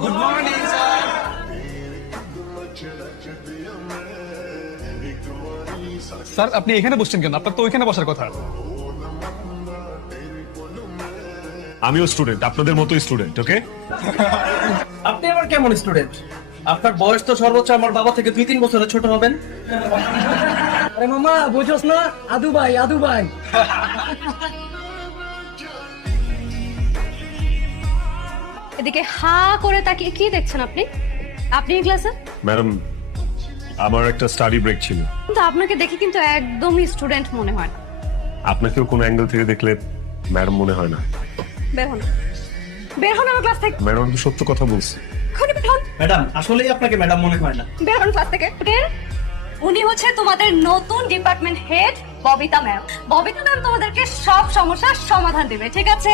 Good morning sir. Sir আপনি এখানে বসছেন কেন? আপনার তো ওইখানে বসার কথা। আমিও স্টুডেন্ট, আপনাদের মতোই স্টুডেন্ট। ওকে, আপনি আবার কেমন স্টুডেন্ট? আপনার বয়স তো সর্বোচ্চ আমার বাবা থেকে 2-3 বছরের ছোট হবেন। আরে মামা বুঝোস না, আদু ভাই আদু ভাই। এদিকে হা করে তাকিয়ে কি দেখছেন আপনি? আপনি ক্লাসে? ম্যাডাম আমার একটা স্টাডি ব্রেক ছিল। কিন্তু আপনাকে দেখে কিন্তু একদমই স্টুডেন্ট মনে হয় না। আপনাকেও কোন অ্যাঙ্গেল থেকে দেখলে ম্যাডাম মনে হয় না। বের হন, বের হন আমার ক্লাস থেকে। ম্যাডাম আমি তো সত্য কথা বলছি। এখনই বের হন, ম্যাডাম আসলেই আপনাকে ম্যাডাম মনে হয় না। বের হন ক্লাস থেকে। উনি হচ্ছে তোমাদের নতুন department head Babita ma'am. Babita ma'am তোমাদেরকে সব সমস্যার সমাধান দেবে, ঠিক আছে?